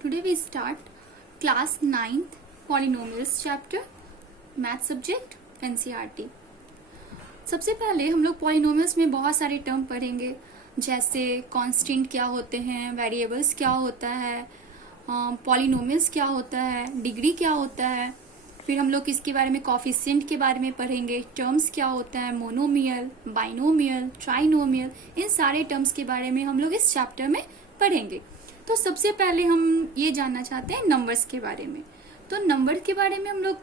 Today we start class 9th polynomials chapter math subject NCERT। सबसे पहले हम लोग पॉलिनोमियल्स में बहुत सारे टर्म पढ़ेंगे, जैसे कांस्टेंट क्या होते हैं, वेरिएबल्स क्या होता है, पॉलिनोमियल्स क्या होता है, डिग्री क्या होता है। फिर हम लोग इसके बारे में कोफिशिएंट के बारे में पढ़ेंगे, टर्म्स क्या होता है, मोनोमियल, बाइनोमियल, ट्राइनोमियल, इन सारे टर्म्स के बारे में हम लोग इस चैप्टर में पढ़ेंगे। तो सबसे पहले हम ये जानना चाहते हैं नंबर्स के बारे में। तो नंबर के बारे में हम लोग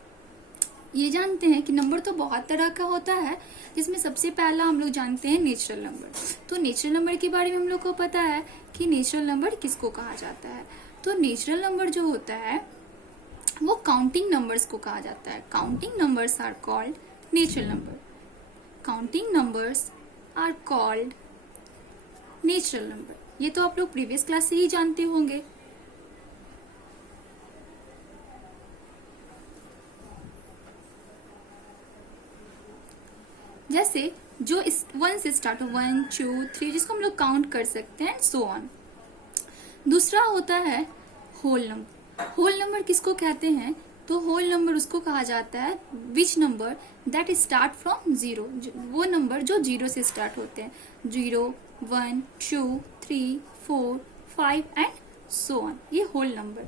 ये जानते हैं कि नंबर तो बहुत तरह का होता है, जिसमें सबसे पहला हम लोग जानते हैं नेचुरल नंबर। तो नेचुरल नंबर के बारे में हम लोग को पता है कि नेचुरल नंबर किसको कहा जाता है। तो नेचुरल नंबर जो होता है वो काउंटिंग नंबर्स को कहा जाता है। Counting numbers are called natural number. Counting numbers are called natural number. ये तो आप लोग प्रीवियस क्लास से ही जानते होंगे। जैसे जो इस 1 से स्टार्ट हो, 1 2 3, जिसको हम लोग काउंट कर सकते हैं, सो ऑन। दूसरा होता है होल नंबर। होल नंबर किसको कहते हैं? तो होल नंबर उसको कहा जाता है which number that start from 0, वो नंबर जो 0 से स्टार्ट होते हैं। 0 1 2 3 4 5 एंड सो ऑन, ये होल नंबर।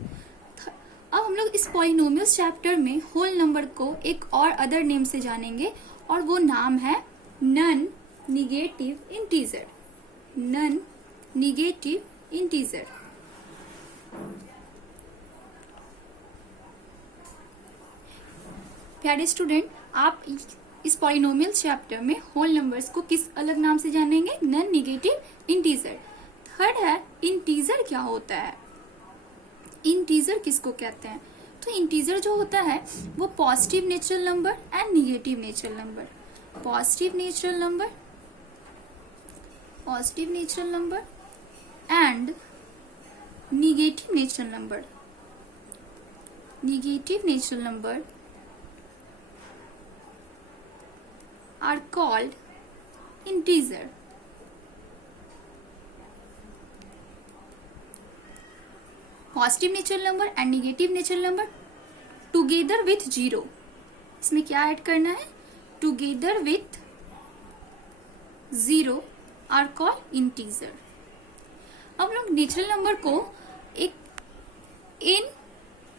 अब हम लोग इस पॉलिनोमियल्स चैप्टर में होल नंबर को एक और अदर नेम से जानेंगे, और वो नाम है non negative integer. Non negative integer. प्यारे स्टूडेंट, आप इस पॉलिनोमियल चैप्टर में होल नंबर्स को किस अलग नाम से जानेंगे? Non negative integer. थर्ड है इंटीजर क्या होता है? इंटीजर किसको कहते हैं? तो इंटीजर जो होता है वो positive natural number and negative natural number. Positive natural number, positive natural number and negative natural number. Negative natural number are called integer. Positive natural number and negative natural number together with 0. इसमें क्या add करना है? Together with 0 are called integer. अब लोग natural number को एक इन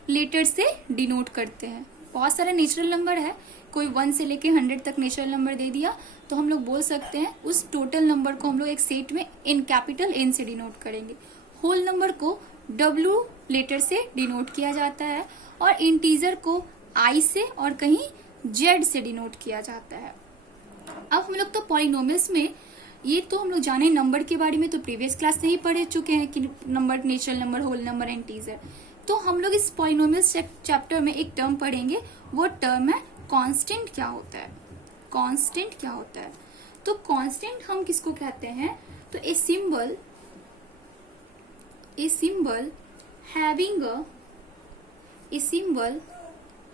letter से denote करते हैं। बहुत सारे नेचुरल नंबर है, कोई 1 से लेके 100 तक नेचुरल नंबर दे दिया तो हम लोग बोल सकते हैं उस टोटल नंबर को हम लोग एक सेट में इन कैपिटल एन से डिनोट करेंगे। होल नंबर को W लेटर से डिनोट किया जाता है, और इंटीजर को I से और कहीं Z से डिनोट किया जाता है। अब हम लोग तो पॉलिनोमियल्स में ये तो हम लोग जाने नंबर के बारे में तो प्रीवियस क्लास से ही पढ़ चुके हैं कि number, natural number, whole number, integer. तो हम लोग इस पॉलिनोमियल्स चैप्टर में एक टर्म पढ़ेंगे, वो टर्म है कांस्टेंट क्या होता है। कांस्टेंट क्या होता है? तो कांस्टेंट हम किसको कहते हैं? तो a symbol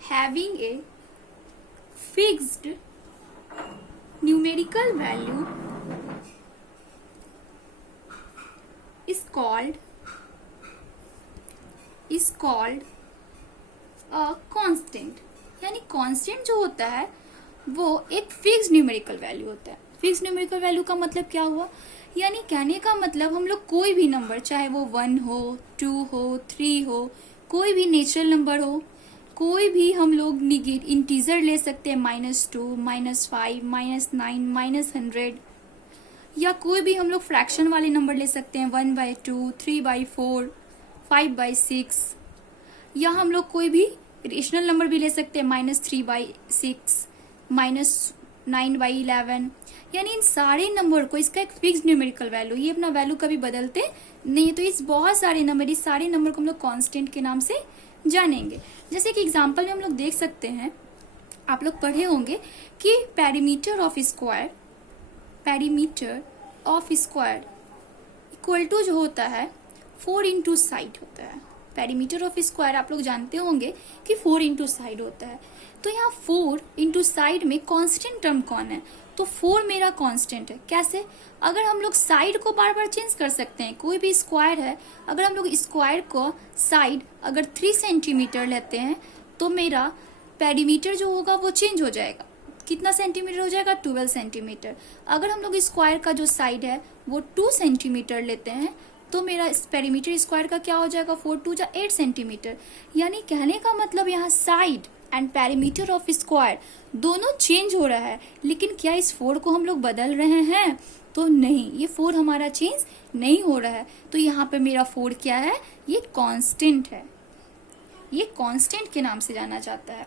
having a fixed numerical value is called a constant। यानी कांस्टेंट जो होता है वो एक फिक्स्ड न्यूमेरिकल वैल्यू होता है। फिक्स्ड न्यूमेरिकल वैल्यू का मतलब क्या हुआ? यानी कहने का मतलब हम लोग कोई भी नंबर, चाहे वो 1 हो, 2 हो, 3 हो, कोई भी नेचुरल नंबर हो, कोई भी हम लोग इंटीजर ले सकते हैं, -2, -5, -9, -100, या कोई भी हम लोग फ्रैक्शन वाले नंबर ले सकते हैं, 1/2, 3/4, 5/6, या हम लोग कोई भी रेशनल नंबर भी ले सकते हैं, -3/6, -9/11। यानी इन सारे नंबर को इसका एक फिक्स न्यूमेरिकल वैल्यू, ये अपना वैल्यू कभी बदलते नहीं। तो इस बहुत सारे नंबर, इस सारे नंबर को हम लोग कांस्टेंट के नाम से जानेंगे। जैसे कि एग्जांपल में हम लोग देख सकते हैं, आप लोग पढ़े होंगे कि perimeter of square equal to जो होता है 4 इंटू साइड होता है। पेरीमीटर ऑफ स्क्वायर आप लोग जानते होंगे कि 4 इंटू साइड होता है। तो यहाँ 4 इंटू साइड में कांस्टेंट टर्म कौन है? तो 4 मेरा कांस्टेंट है। कैसे? अगर हम लोग साइड को बार बार चेंज कर सकते हैं, कोई भी स्क्वायर है, अगर हम लोग स्क्वायर को साइड अगर 3 सेंटीमीटर लेते हैं तो मेरा पेरीमीटर जो होगा वो चेंज हो जाएगा। कितना सेंटीमीटर हो जाएगा? 12 सेंटीमीटर। अगर हम लोग स्क्वायर का जो साइड है वो 2 सेंटीमीटर लेते हैं तो मेरा पेरीमीटर स्क्वायर का क्या हो जाएगा? 4 2 जा 8 सेंटीमीटर। यानी कहने का मतलब यहाँ side and perimeter of square दोनों चेंज हो रहा है, लेकिन क्या इस 4 को हम लोग बदल रहे हैं? तो नहीं, ये 4 हमारा चेंज नहीं हो रहा है। तो यहाँ पे मेरा 4 क्या है? ये कांस्टेंट है, ये कांस्टेंट के नाम से जाना जाता है।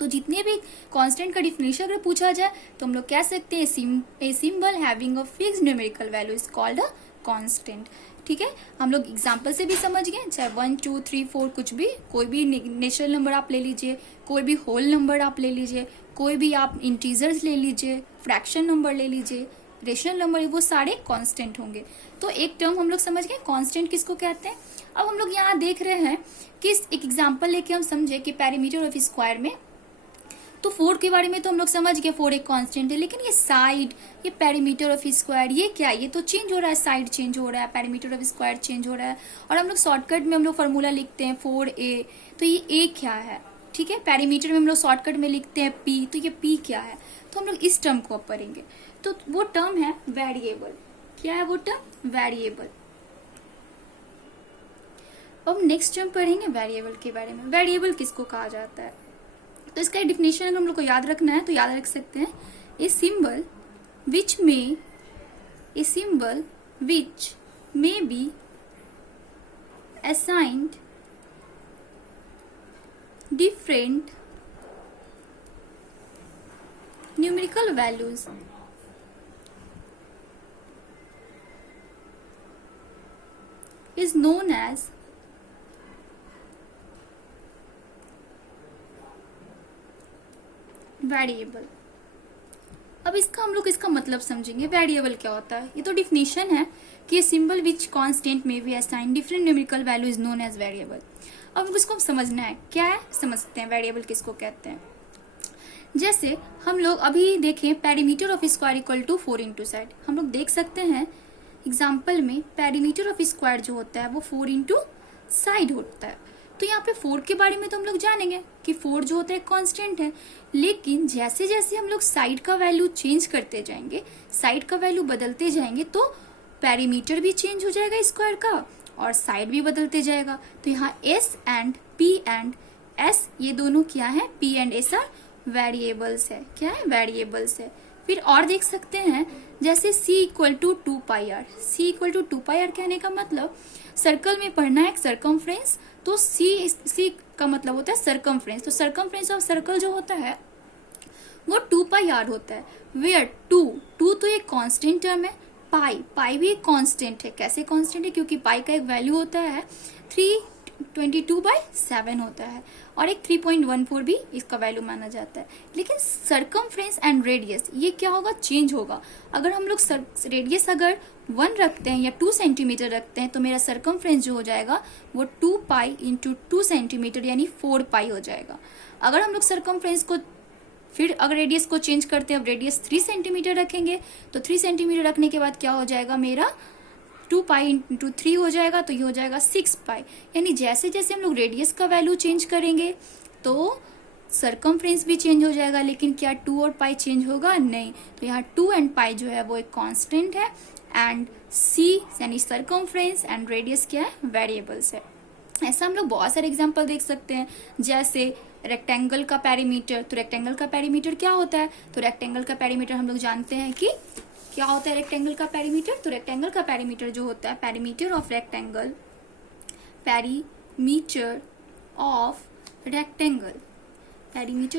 तो जितने भी कांस्टेंट का डिफिनेशन अगर पूछा जाए तो हम लोग कह सकते हैं a symbol having a fixed numerical value is called a constant. ठीक है, हम लोग एग्जाम्पल से भी समझ गए, चाहे 1 2 3 4 कुछ भी, कोई भी नेचुरल नंबर आप ले लीजिए, कोई भी होल नंबर आप ले लीजिए, कोई भी आप इंटीजर्स ले लीजिए, फ्रैक्शन नंबर ले लीजिए, रेशनल नंबर, वो सारे कांस्टेंट होंगे। तो एक टर्म हम लोग समझ गए कांस्टेंट किसको कहते हैं। अब हम लोग यहाँ देख रहे हैं कि एक एग्जाम्पल लेके हम समझे कि पेरीमीटर ऑफ स्क्वायर में, तो 4 के बारे में तो हम लोग समझ गए 4 एक कांस्टेंट है, लेकिन ये साइड, ये पेरीमीटर ऑफ स्क्वायर, ये क्या है? ये तो चेंज हो रहा है, साइड चेंज हो रहा है, पेरीमीटर ऑफ स्क्वायर चेंज हो रहा है। और हम लोग शॉर्टकट में हम लोग फॉर्मूला लिखते हैं 4a, तो ये a क्या है? ठीक है, पेरीमीटर में हम लोग शॉर्टकट में लिखते हैं p, तो ये p क्या है? तो हम लोग इस टर्म को अब पढ़ेंगे। तो वो टर्म है वेरिएबल। क्या है वो टर्म? वेरिएबल। अब नेक्स्ट टर्म पढ़ेंगे वेरिएबल के बारे में। वेरिएबल किसको कहा जाता है? तो इसका डिफिनेशन अगर हम लोग को याद रखना है तो याद रख सकते हैं, a symbol which may be assigned different numerical values is known as variable. अब इसका हम लोग इसका मतलब समझेंगे, वेरिएबल क्या होता है। ये तो डिफिनेशन है कि symbol which constant may be assign different numerical value is known as variable. अब इसको समझना है क्या है, समझते हैं वेरिएबल किसको कहते हैं। जैसे हम लोग अभी देखें perimeter of square equal to 4 into side, हम लोग देख सकते हैं एग्जाम्पल में पेरीमीटर ऑफ स्क्वायर जो होता है वो 4 इंटू साइड होता है। तो यहाँ पे 4 के बारे में तो हम लोग जानेंगे कि 4 जो होता है कांस्टेंट है, लेकिन जैसे जैसे हम लोग साइड का वैल्यू चेंज करते जाएंगे, साइड का वैल्यू बदलते जाएंगे, तो पेरीमीटर भी चेंज हो जाएगा स्क्वायर का और साइड भी बदलते जाएगा। तो यहाँ s and p and s ये दोनों क्या है? p and s are variables है। क्या है? वेरिएबल्स है। फिर और देख सकते हैं जैसे c equal to 2πr, c equal to 2πr कहने का मतलब सर्कल में पढ़ना है एक सर्कमफ्रेंस, तो c का मतलब होता है सर्कमफ्रेंस। तो सर्कमफ्रेंस ऑफ सर्कल जो होता है वो 2πr होता है। वेयर 2 तो एक कांस्टेंट टर्म है, पाई भी एक कांस्टेंट है। कैसे कांस्टेंट है? क्योंकि पाई का एक वैल्यू होता है 322/7 होता है और एक 3.14 भी इसका वैल्यू माना जाता है। लेकिन सर्कमफ्रेंस एंड रेडियस ये क्या होगा? चेंज होगा। अगर हम लोग रेडियस अगर 1 रखते हैं या 2 सेंटीमीटर रखते हैं तो मेरा सर्कमफ्रेंस जो हो जाएगा वो 2π इंटू 2 सेंटीमीटर यानी 4π हो जाएगा। अगर हम लोग सर्कमफ्रेंस को फिर अगर रेडियस को चेंज करते हैं, अब रेडियस 3 सेंटीमीटर रखेंगे तो 3 सेंटीमीटर रखने के बाद क्या हो जाएगा? मेरा 2π इंटू 3 हो जाएगा, तो ये हो जाएगा 6π। यानी जैसे जैसे हम लोग रेडियस का वैल्यू चेंज करेंगे तो सर्कमफ्रेंस भी चेंज हो जाएगा, लेकिन क्या 2 और π चेंज होगा? नहीं। तो यहाँ 2 एंड π जो है वो एक कांस्टेंट है एंड c यानी सर्कमफ्रेंस एंड रेडियस क्या है? वेरिएबल्स है। ऐसा हम लोग बहुत सारे एग्जाम्पल देख सकते हैं, जैसे रेक्टेंगल का पेरीमीटर। तो रेक्टेंगल का पेरीमीटर क्या होता है? तो रेक्टेंगल का पेरीमीटर हम लोग जानते हैं कि क्या होता है रेक्टेंगल का पेरीमीटर। तो रेक्टेंगल का पेरीमीटर जो होता है perimeter of rectangle, perimeter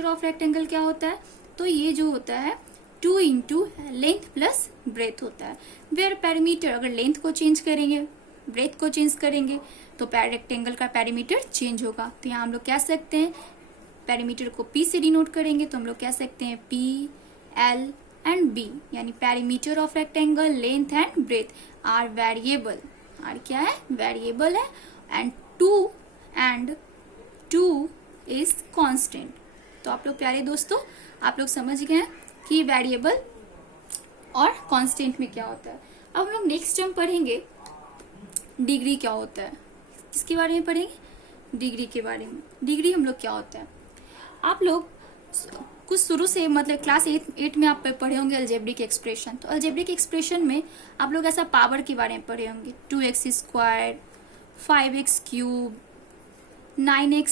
of rectangle क्या होता है? तो ये जो होता है 2 इंटू लेंथ प्लस ब्रेथ होता है। वेयर पेरीमीटर अगर लेंथ को चेंज करेंगे, ब्रेथ को चेंज करेंगे तो रेक्टेंगल का पेरीमीटर चेंज होगा। तो यहाँ हम लोग कह सकते हैं पेरीमीटर को p से डिनोट करेंगे तो हम लोग कह सकते हैं p, l एंड b, यानी perimeter of rectangle, length and breadth are variable. Are क्या है? वेरिएबल है। And 2 is constant. तो आप लोग प्यारे दोस्तों आप लोग समझ गए हैं कि वेरिएबल और कांस्टेंट में क्या होता है। अब हम लोग नेक्स्ट टर्म पढ़ेंगे डिग्री क्या होता है। किसके बारे में पढ़ेंगे? डिग्री के बारे में। डिग्री हम लोग क्या होता है, आप लोग कुछ शुरू से मतलब क्लास 8 में आप पढ़े होंगे अलजेब्रिक एक्सप्रेशन। तो अलजेब्रिक एक्सप्रेशन में आप लोग ऐसा पावर के बारे में पढ़े होंगे, 2x², 5x³, 9x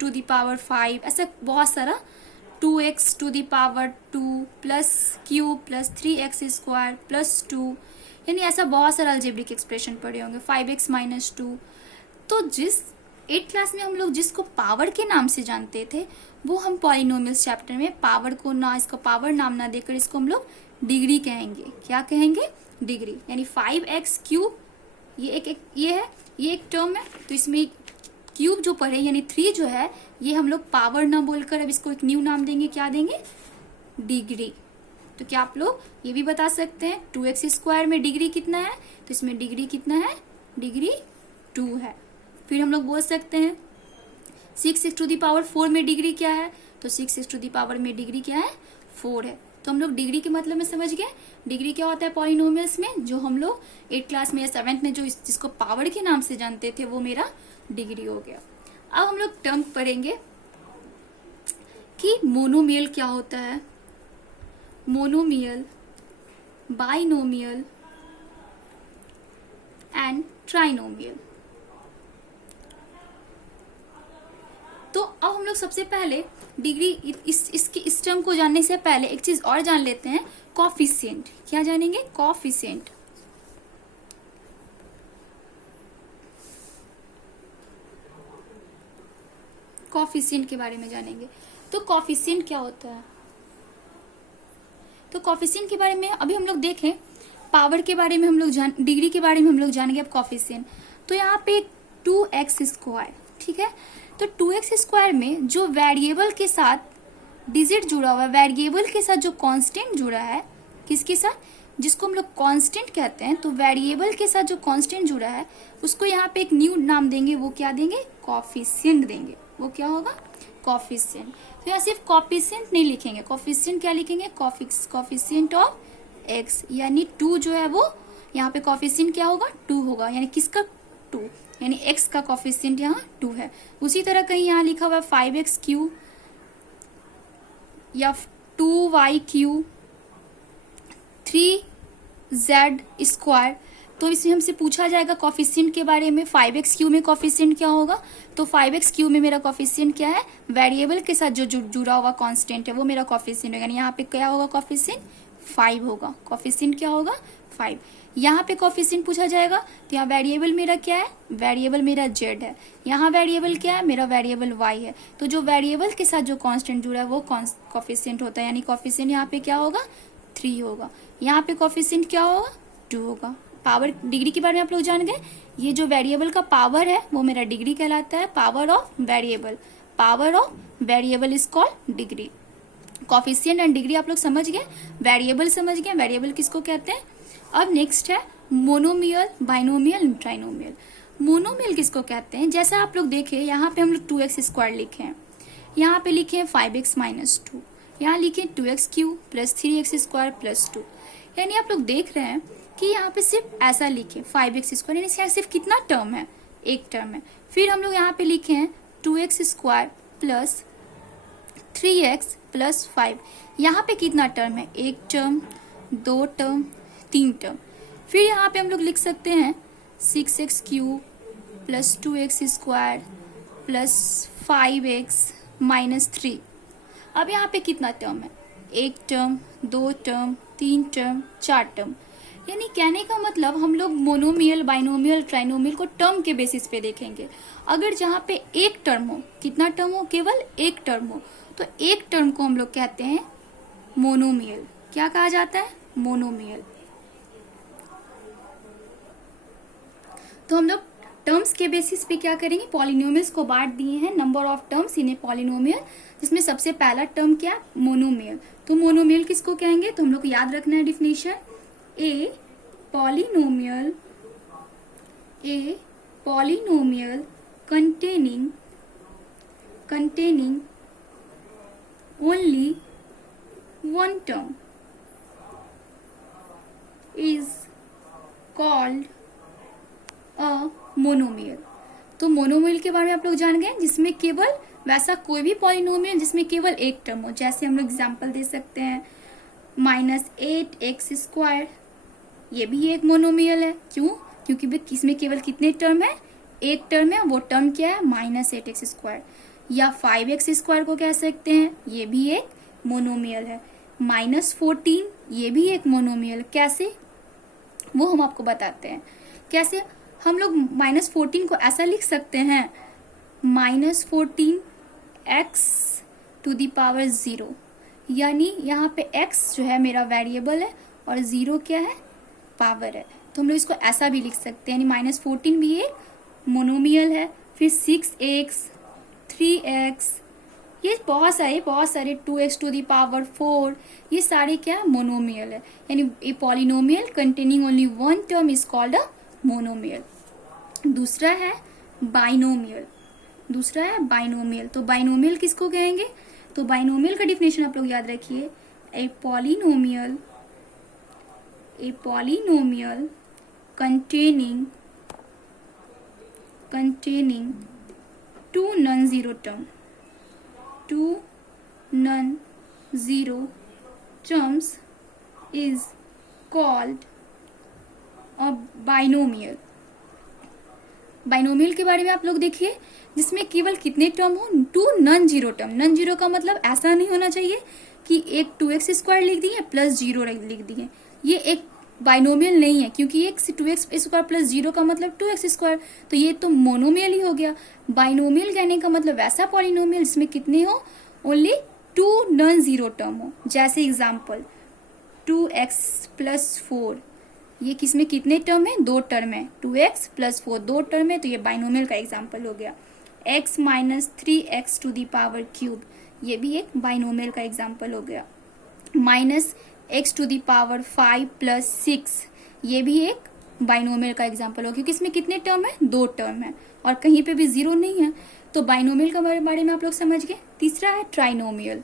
to the power 5, ऐसा बहुत सारा 2x to the power 2 plus cube plus 3x² plus 2, यानी ऐसा बहुत सारा अलजेब्रिक एक्सप्रेशन पढ़े होंगे, 5x-2। तो जिस 8 क्लास में हम लोग जिसको पावर के नाम से जानते थे वो हम पॉलिनोमियल्स चैप्टर में पावर को ना, इसको पावर नाम ना देकर इसको हम लोग डिग्री कहेंगे। क्या कहेंगे? डिग्री। यानी 5x³ ये एक टर्म है, तो इसमें क्यूब जो पढ़े यानी 3 जो है ये हम लोग पावर ना बोलकर अब इसको एक न्यू नाम देंगे, क्या देंगे? डिग्री। तो क्या आप लोग ये भी बता सकते हैं 2x² में डिग्री कितना है? तो इसमें डिग्री कितना है? डिग्री 2 है। फिर हम लोग बोल सकते हैं 6x टू द पावर 4 में डिग्री क्या है? तो 6x टू द पावर में डिग्री क्या है? 4 है। तो हम लोग डिग्री के मतलब में समझ गए। डिग्री क्या होता है पॉलिनोमियल्स में, जो हम लोग 8 क्लास में या 7th में जो जिसको पावर के नाम से जानते थे वो मेरा डिग्री हो गया। अब हम लोग टर्म पढ़ेंगे कि मोनोमियल क्या होता है, मोनोमियल, बाइनोमियल एंड ट्राइनोमियल। तो अब हम लोग सबसे पहले डिग्री इस टर्म को जानने से पहले एक चीज और जान लेते हैं, कॉफिशिएंट। क्या जानेंगे? कॉफिशिएंट। कॉफिशिएंट के बारे में जानेंगे। तो कॉफिशिएंट क्या होता है? तो कॉफिशिएंट के बारे में अभी हम लोग देखें, पावर के बारे में हम लोग डिग्री के बारे में हम लोग जानेंगे। अब कॉफिशिएंट तो यहाँ पे 2x², ठीक है। तो 2x² में जो वेरिएबल के साथ डिजिट जुड़ा हुआ है, वेरिएबल के साथ जो कांस्टेंट जुड़ा है, किसके साथ? जिसको हम लोग कांस्टेंट कहते हैं। तो वेरिएबल के साथ जो कांस्टेंट जुड़ा है उसको यहाँ पे एक न्यू नाम देंगे, वो क्या देंगे? कॉफिशिएंट देंगे। वो क्या होगा? कॉफिशिएंट। तो यहाँ सिर्फ कॉफिशिएंट नहीं लिखेंगे, कॉफिशिएंट क्या लिखेंगे? कॉफिशिएंट ऑफ x, यानी 2 जो है वो यहाँ पे कॉफिशिएंट क्या होगा? 2 होगा। यानी किसका? 2, यानी x का कॉफिशिएंट यहाँ 2 है। उसी तरह कहीं यहाँ लिखा हुआ है 5x³ या 2y³, 3z²। तो इसमें हमसे पूछा जाएगा कॉफिशिएंट के बारे में, 5x³ में कॉफिशिएंट क्या होगा? तो 5x³ में मेरा कॉफिशिएंट क्या है? वेरिएबल के साथ जो जुड़ा हुआ कांस्टेंट है वो मेरा कॉफिशिएंट होगा। यानी यहाँ पे क्या होगा? कॉफिशिएंट 5 होगा। कॉफिशिएंट क्या होगा? 5। यहाँ पे कॉफिशिएंट पूछा जाएगा तो यहाँ वेरिएबल मेरा क्या है? वेरिएबल मेरा z है। यहाँ वेरिएबल क्या है? मेरा वेरिएबल y है। तो जो वेरिएबल के साथ जो कांस्टेंट जुड़ा है वो कॉफिशिएंट होता है। यानी कॉफिशिएंट यहाँ पे क्या होगा? 3 होगा। यहाँ पे कॉफिशिएंट क्या होगा? 2 होगा। पावर डिग्री के बारे में आप लोग जान गए। ये जो वेरिएबल का पावर है वो मेरा डिग्री कहलाता है। Power of variable, power of variable is called degree. Coefficient and degree आप लोग समझ गए। वेरिएबल समझ गए, वेरिएबल किसको कहते हैं। अब नेक्स्ट है मोनोमियल, बाइनोमियल, ट्राइनोमियल। मोनोमियल किसको कहते हैं? जैसा आप लोग देखें यहाँ पे हम लोग 2x² लिखे हैं, यहाँ पे लिखे हैं 5x-2, यहाँ लिखे 2x³ प्लस 3x² प्लस 2। यानी आप लोग देख रहे हैं कि यहाँ पे सिर्फ ऐसा लिखे 5x², यानी यहाँ सिर्फ कितना टर्म है? एक टर्म है। फिर हम लोग यहाँ पे लिखे हैं 2x² प्लस 3x प्लस 5। यहाँ पे कितना टर्म है? एक टर्म, 2 टर्म, 3 टर्म। फिर यहाँ पे हम लोग लिख सकते हैं 6x³ plus 2x² plus 5x-3। अब यहाँ पे कितना टर्म है? एक टर्म, 2 टर्म, 3 टर्म, 4 टर्म। यानी कहने का मतलब हम लोग मोनोमियल, बाइनोमियल, ट्राइनोमियल को टर्म के बेसिस पे देखेंगे। अगर जहाँ पे एक टर्म हो, कितना टर्म हो? केवल एक टर्म हो, तो एक टर्म को हम लोग कहते हैं मोनोमियल। क्या कहा जाता है? मोनोमियल। तो हम लोग टर्म्स के बेसिस पे क्या करेंगे? पॉलिनोमियल्स को बांट दिए हैं number of terms in a polynomial, जिसमें सबसे पहला टर्म क्या? मोनोमियल। तो मोनोमियल किसको कहेंगे? तो हम लोग को याद रखना है definition, a polynomial containing only one term, is called a monomial. तो मोनोमियल के बारे में आप लोग जान गए, जिसमें केवल वैसा कोई भी पॉलिनोमियल जिसमें केवल एक टर्म हो। जैसे हम लोग एग्जांपल दे सकते हैं -8x², ये भी एक मोनोमियल है। क्यों? क्योंकि इसमें केवल कितने टर्म है, एक टर्म है, वो टर्म क्या है, -8x²। या 5x² को कह सकते हैं, ये भी एक मोनोमियल है। -14 ये भी एक मोनोमियल। कैसे, वो हम आपको बताते हैं। कैसे हम लोग -14 को ऐसा लिख सकते हैं, -14x⁻0, यानी यहाँ पे x जो है मेरा वेरिएबल है और 0 क्या है, पावर है। तो हम लोग इसको ऐसा भी लिख सकते हैं, यानी -14 भी एक मोनोमियल है। फिर 6x, 3x, ये बहुत सारे 2x⁴, ये सारे क्या मोनोमियल है। यानी a polynomial containing only one term is called a monomial. दूसरा है बाइनोमियल। तो बाइनोमियल किसको कहेंगे, तो बाइनोमियल का डिफिनेशन आप लोग याद रखिए, a polynomial containing two non-zero terms is called a binomial। Binomial के बारे में आप लोग देखिए, जिसमें केवल कितने टर्म हो, 2 नॉन-जीरो टर्म। नॉन-जीरो का मतलब ऐसा नहीं होना चाहिए कि एक 2x² लिख दिए प्लस 0 लिख दिए, ये एक बाइनोमियल नहीं है, क्योंकि एक 2x² प्लस 0 का मतलब 2x², तो ये तो मोनोमियल ही हो गया। बाइनोमियल कहने का मतलब वैसा पॉलिनोमियल जिसमें कितने हो, ओनली 2 नॉन-जीरो टर्म हो। जैसे एग्जाम्पल 2x+4, ये किसमें कितने टर्म है, 2 टर्म है, 2x+4 2 टर्म है, तो ये बाइनोमियल का एग्जाम्पल हो गया। x - 3x⁵, ये भी एक बाइनोमियल का एग्जाम्पल हो गया। -x⁵ + 6, ये भी एक बाइनोमियल का एग्जाम्पल हो गया, क्योंकि इसमें कितने टर्म है, 2 टर्म है और कहीं पे भी 0 नहीं है। तो बाइनोमियल के बारे में आप लोग समझ गए। तीसरा है ट्राइनोमियल।